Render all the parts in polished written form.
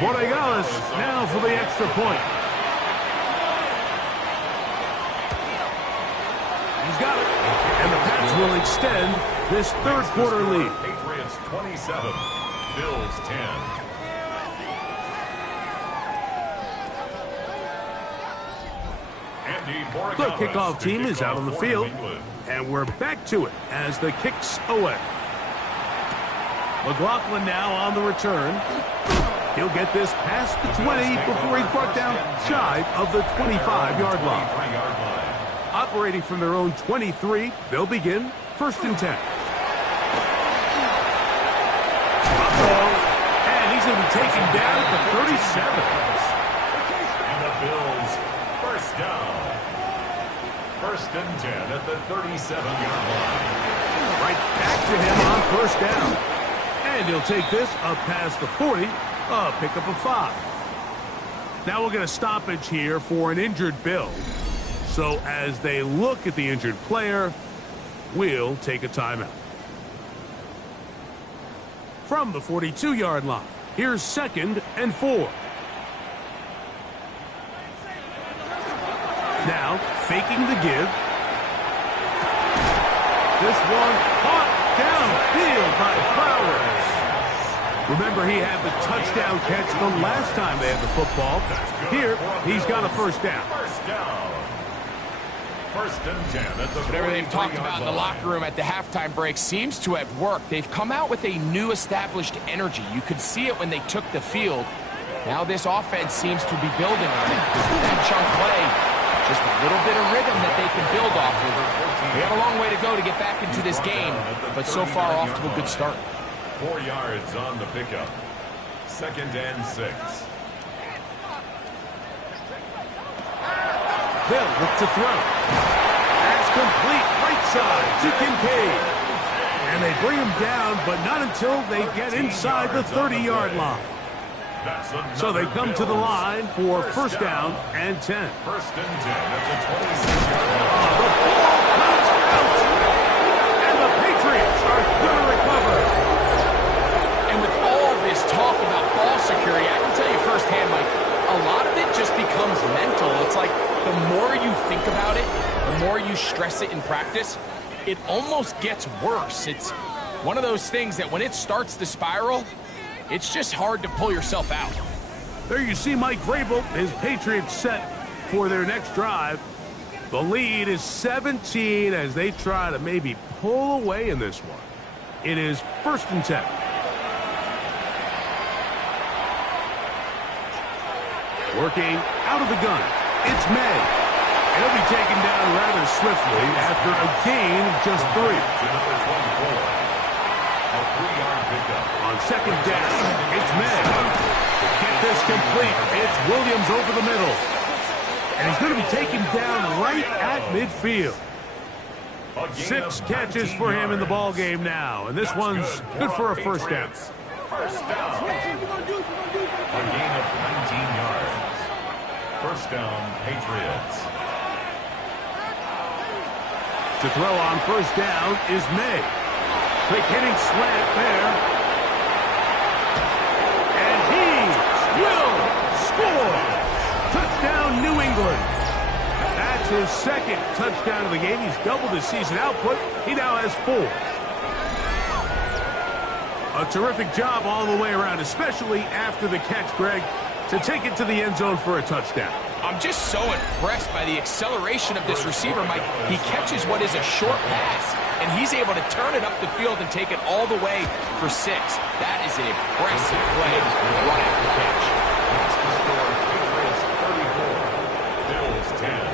Borregales now for the extra point. He's got it. And the Pats will extend this third quarter lead. Patriots 27, Bills 10. The kickoff team is out on the field, and we're back to it as the kick's away. McLaughlin now on the return. He'll get this past the 20 before he's brought down shy of the 25-yard line. Operating from their own 23, they'll begin 1st and 10. And he's going to be taken down at the 37. And the Bills, first down. 1st and 10 at the 37-yard line. Right back to him on 1st down. And he'll take this up past the 40, a pickup of 5. Now we'll get a stoppage here for an injured Bill. So as they look at the injured player, we'll take a timeout. From the 42-yard line, here's 2nd and 4. Now, faking the give. This one caught downfield by Flowers. Remember, he had the touchdown catch the last time they had the football. Here, he's got a 1st down. 1st and 10 at the whatever they've talked about in the locker room at the halftime break seems to have worked. They've come out with a new established energy. You could see it when they took the field. Now this offense seems to be building on it. That chunk play, just a little bit of rhythm that they can build off of. We have a long way to go to get back into this game, but so far off to a good start. 4 yards on the pickup. 2nd and 6. Bill look to throw. That's complete right side to Kincaid. And they bring him down, but not until they get inside the 30-yard line. So they come to the line for 1st down and 10. 1st and 10 at the 26-yard line. The ball comes out. And the Patriots are going to recover. And with all this talk about ball security, I can tell you firsthand, Mike, a lot of it just becomes mental. It's like the more you think about it, the more you stress it in practice, it almost gets worse. It's one of those things that when it starts to spiral, it's just hard to pull yourself out. There you see Mike Vrabel, his Patriots set for their next drive. The lead is 17 as they try to maybe pull away in this one. It is 1st and 10. Working out of the gun, it's May. He'll be taken down rather swiftly after a gain of just 3. On 2nd down, it's May. To get this complete, it's Williams over the middle. And he's going to be taken down right at midfield. 6 catches for him in the ball game now, and this one's good for a 1st down. 1st down. A gain of 19 yards. 1st down, Patriots. To throw on 1st down is May. Quick hitting slant there. And he will score. Touchdown, New England. That's his 2nd touchdown of the game. He's doubled his season output. He now has 4. A terrific job all the way around, especially after the catch, Greg, to take it to the end zone for a touchdown. I'm just so impressed by the acceleration of this receiver, Mike. He catches what is a short pass, and he's able to turn it up the field and take it all the way for 6. That is an impressive play right after the catch. Bills 10.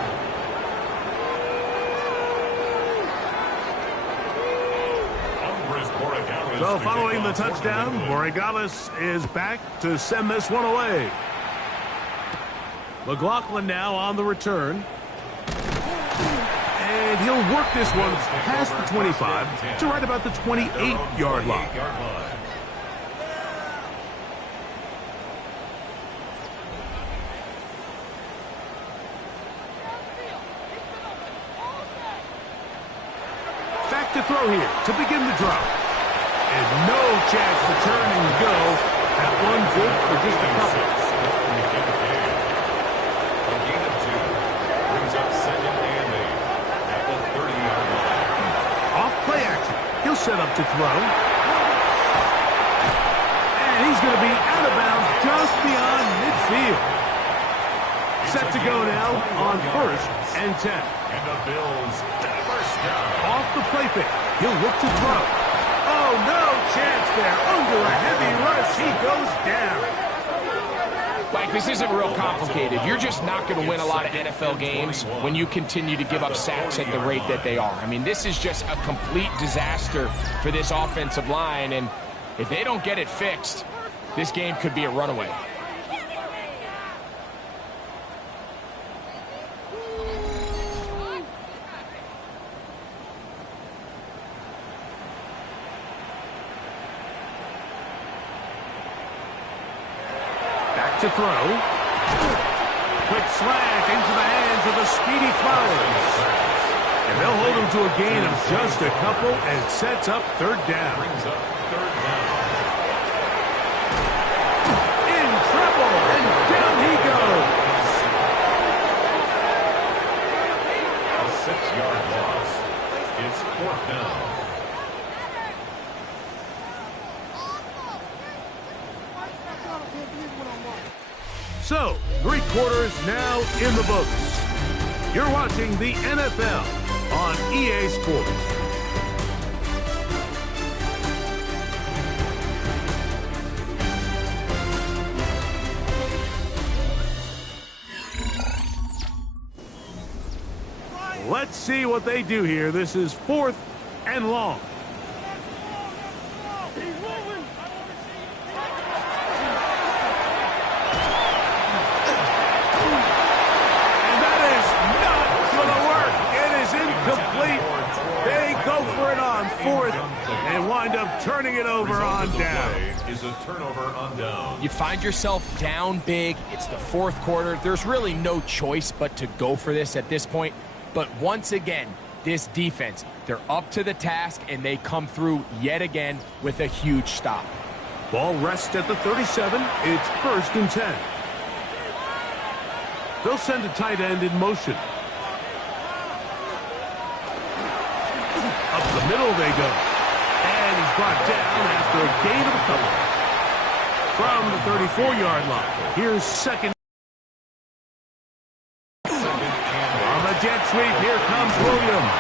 So following the touchdown, Borregales is back to send this one away. McLaughlin now on the return. And he'll work this one past the 25 to right about the 28-yard line. Back to throw here to begin the drive. And no chance to turn and go. That one good for just a couple. A gain of 2 brings up 2nd and 8 at the 30-yard line. Off play action. He'll set up to throw. And he's going to be out of bounds just beyond midfield. Set to go now on 1st and 10. And the Bills, first down. Off the play fake. He'll look to throw. Oh, no chance there. Under a heavy rush, he goes down. Like, this isn't real complicated. You're just not going to win a lot of NFL games when you continue to give up sacks at the rate that they are. I mean, this is just a complete disaster for this offensive line, and if they don't get it fixed, this game could be a runaway. To throw. Quick slant into the hands of the speedy Flowers. And they'll hold him to a gain of just a couple and sets up 3rd down. Brings up 3rd down. In trouble, and down he goes. A 6-yard loss. It's 4th down. So, 3 quarters now in the books. You're watching the NFL on EA Sports. Let's see what they do here. This is 4th and long. They go for it on 4th and wind up turning it over on down. Is a turnover on down. You find yourself down big. It's the 4th quarter. There's really no choice but to go for this at this point. But once again, this defense, they're up to the task, and they come through yet again with a huge stop. Ball rests at the 37. It's 1st and 10. They'll send a tight end in motion. Up the middle they go. And he's brought down after a gain of a couple. From the 34-yard line. Here's 2nd. On the jet sweep, here comes Williams.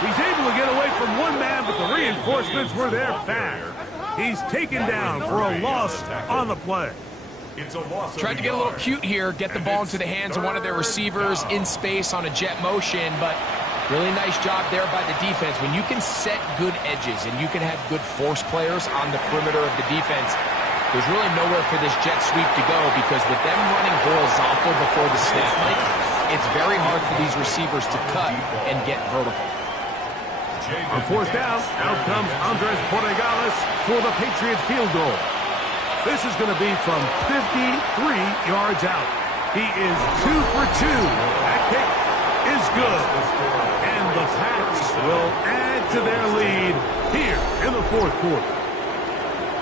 He's able to get away from one man, but the reinforcements were there fast. He's taken down for a loss on the play. It's a loss. Tried to get a little cute here, get the ball into the hands of one of their receivers in space on a jet motion, but really nice job there by the defense. When you can set good edges and you can have good force players on the perimeter of the defense, there's really nowhere for this jet sweep to go, because with them running horizontal before the snap, Mike, it's very hard for these receivers to cut and get vertical. On 4th down, out comes Andres Borregales for the Patriot field goal. This is going to be from 53 yards out. He is 2 for 2. That kick is good. And the Pats will add to their lead here in the 4th quarter.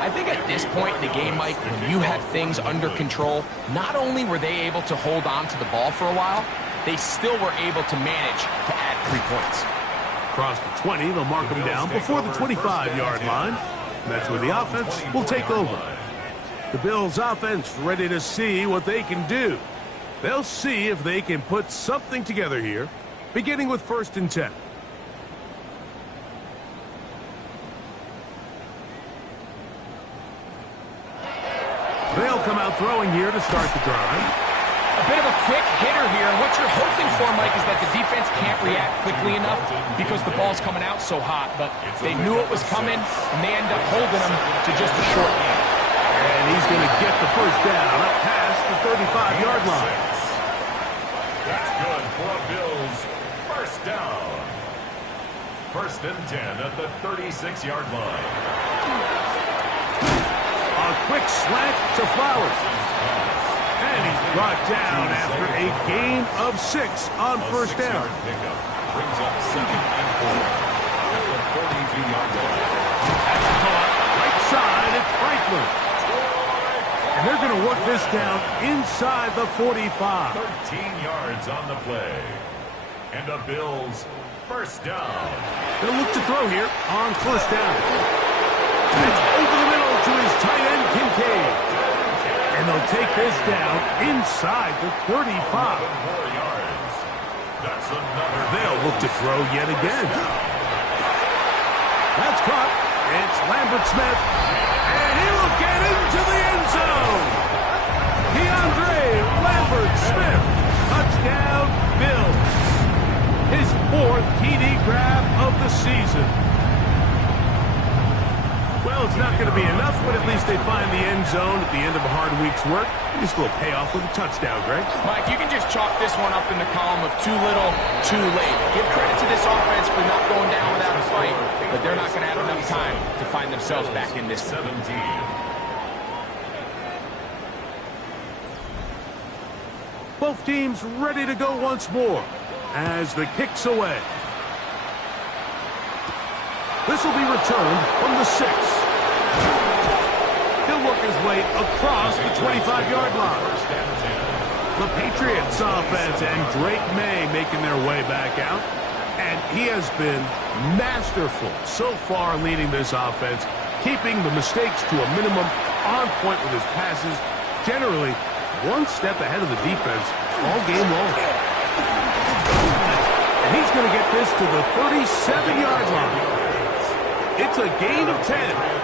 I think at this point in the game, Mike, when you have things under control, not only were they able to hold on to the ball for a while, they still were able to manage to add 3 points. Across the 20, they'll mark him down before the 25-yard line. That's where the offense will take over. The Bills' offense ready to see what they can do. They'll see if they can put something together here, beginning with 1st and 10. They'll come out throwing here to start the drive. A bit of a quick hitter here. What you're hoping for, Mike, is that the defense can't react quickly enough because the ball's coming out so hot. But they knew it was coming, and they end up holding them to just a short game. And he's going to get the 1st down up past the 35-yard line. That's good for Bills. 1st down. 1st and 10 at the 36-yard line. A quick slant to Flowers. And he's brought down after a gain of 6 on 1st down. Brings up 2nd and 4 at the 42-yard line. That's caught right side. It's Franklin. And they're going to work this down inside the 45. 13 yards on the play. And the Bills first down. They'll look to throw here on first down. It's over the middle to his tight end, Kincaid. And they'll take this down inside the 35. 11 more yards. That's another. They'll look to throw yet again. That's caught. It's Lambert Smith. And he will get into the end zone. DeAndre Lambert Smith. Touchdown, Bills. His 4th TD grab of the season. Well, it's not going to be enough, but at least they find the end zone at the end of a hard week's work. Just a little payoff with a touchdown, Greg. Mike, you can just chalk this one up in the column of too little, too late. Give credit to this offense for not going down without a fight, but they're not going to have enough time to find themselves back in this 17. Both teams ready to go once more as the kick's away. This will be returned from the 6. He'll work his way across the 25-yard line. The Patriots offense and Drake May making their way back out. And he has been masterful so far leading this offense, keeping the mistakes to a minimum, on point with his passes, generally one step ahead of the defense all game long. And he's going to get this to the 37-yard line. It's a gain of 10.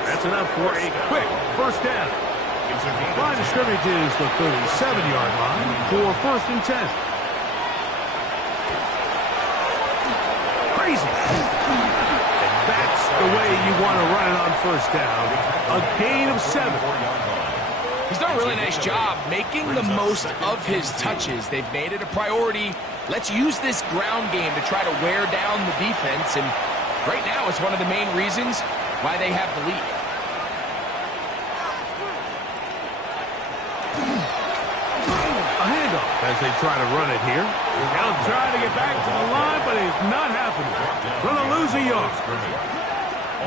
That's enough for a quick first down. Line of scrimmage is the 37-yard line for 1st and 10. Crazy. And that's the way you want to run it on first down. A gain of 7. He's done a really nice job making the most of his touches. They've made it a priority. Let's use this ground game to try to wear down the defense, and right now it's one of the main reasons why they have the lead. A handoff as they try to run it here. Now trying to get back to the line, but it's not happening. Going to lose a yard.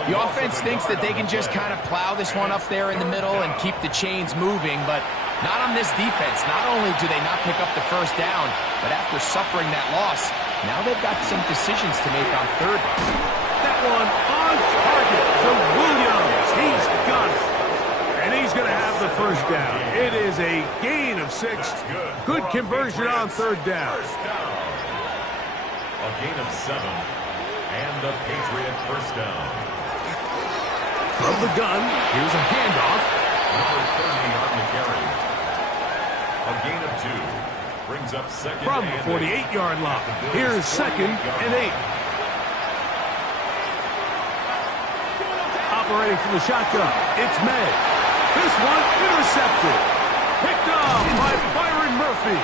The offense thinks that they can just kind of plow this one up there in the middle and keep the chains moving, but not on this defense. Not only do they not pick up the first down, but after suffering that loss, now they've got some decisions to make on third down. That one on target to Williams. He's got it. And he's going to have the first down. It is a gain of 6. Good conversion on third down. A gain of 7. And the Patriot first down. From the gun, here's a handoff. Number 30 on the carry. A gain of 2. Brings up second. From the 48-yard line, here's 2nd and 8. Operating from the shotgun, it's May. This one intercepted. Picked off by Byron Murphy.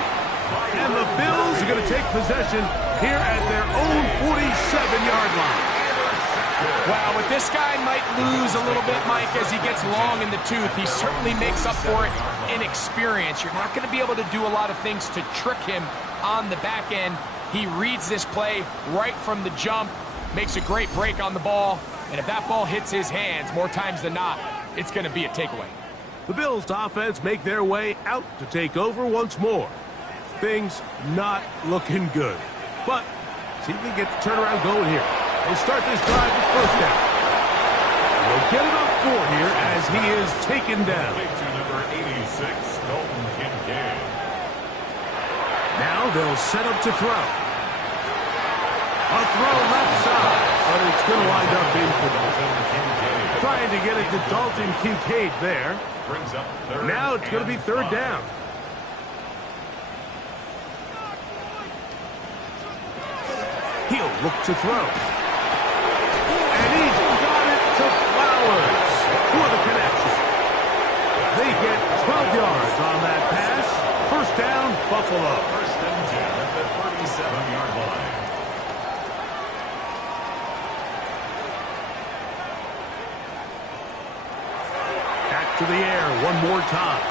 And the Bills are going to take possession here at their own 47-yard line. Wow, but this guy might lose a little bit, Mike, as he gets long in the tooth. He certainly makes up for it in experience. You're not going to be able to do a lot of things to trick him on the back end. He reads this play right from the jump, makes a great break on the ball, and if that ball hits his hands more times than not, it's going to be a takeaway. The Bills' offense make their way out to take over once more. Things not looking good. But see if they get the turnaround going here. They'll start this drive with first down. They'll get it up 4 here as he is taken down. To number 86, Dalton Kincaid. Now they'll set up to throw. A throw left side, but it's going to wind up incomplete. Trying to get it to Dalton Kincaid there. Brings up third. Now it's going to be third down. He'll look to throw. And he's got it to Flowers for the connection. They get 12 yards on that pass. First down, Buffalo. First and 10 at the 37-yard line. Back to the air one more time.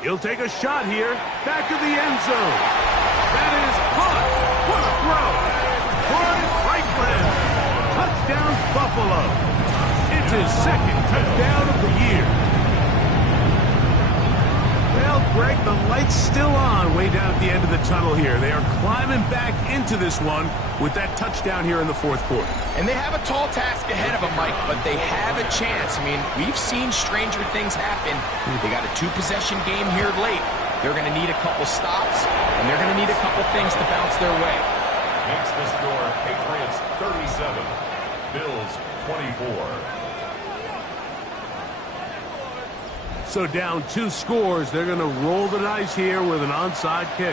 He'll take a shot here. Back of the end zone. That is caught. What a throw. Troy Franklin. Touchdown, Buffalo. It's his 2nd touchdown of the year. Greg, the light's still on way down at the end of the tunnel here. They are climbing back into this one with that touchdown here in the fourth quarter. And they have a tall task ahead of them, Mike, but they have a chance. I mean, we've seen stranger things happen. They got a two-possession game here late. They're going to need a couple stops, and they're going to need a couple things to bounce their way. Makes the score Patriots 37, Bills 24. So down 2 scores, they're going to roll the dice here with an onside kick.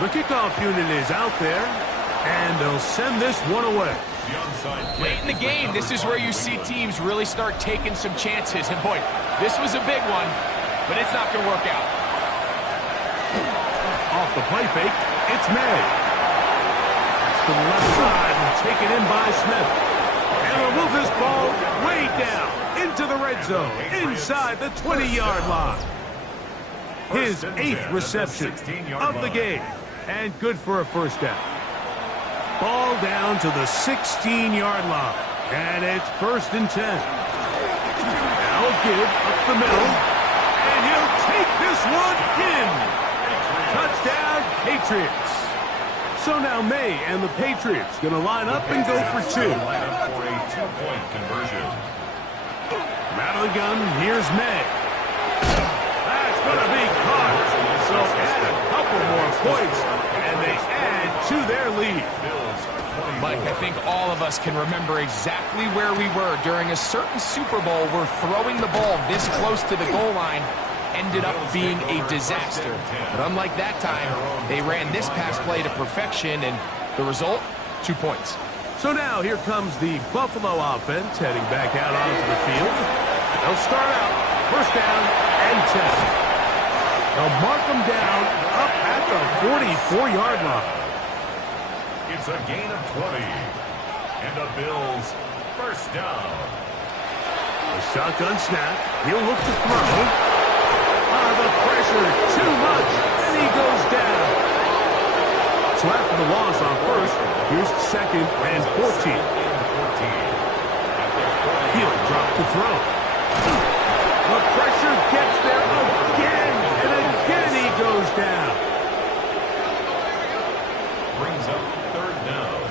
The kickoff unit is out there, and they'll send this one away. Late in the game, this is where you see teams really start taking some chances. And boy, this was a big one, but it's not going to work out. Off the play fake, it's May. To the left side and taken in by Smith. And will move this ball way down into the red zone, inside the 20-yard line. His 8th reception of the game, and good for a first down. Ball down to the 16-yard line, and it's 1st and 10. Now give up the middle, and he'll take this one in. Touchdown, Patriots. So now May and the Patriots going to line up and go for 2. Line up for a 2-point conversion. From out of the gun, here's May. That's going to be caught. So add a couple more points, and they add to their lead. Mike, I think all of us can remember exactly where we were during a certain Super Bowl where throwing the ball this close to the goal line ended up being a disaster. But unlike that time, they ran this pass play to perfection, and the result, 2 points. So now here comes the Buffalo offense heading back out onto the field. They'll start out 1st down and 10. They'll mark them down up at the 44-yard line. It's a gain of 20. And the Bills 1st down. A shotgun snap. He'll look to throw. The pressure too much, and he goes down. So after the loss on 1st, here's 2nd and 14. He'll drop to throw. The pressure gets there again, and again he goes down. Brings up 3rd down.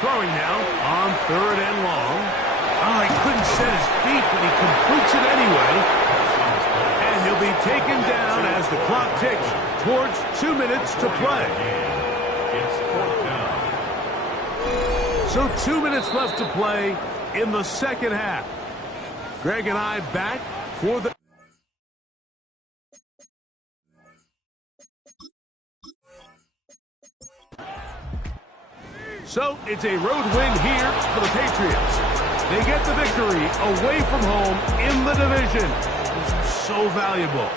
Throwing now on 3rd and long. Oh, he couldn't set his feet, but he completes it anyway. And he'll be taken down as the clock ticks towards 2 minutes to play. It's 4th down. So 2 minutes left to play in the second half. Greg and I back for the... So it's a road win here for the Patriots. They get the victory away from home in the division. So valuable.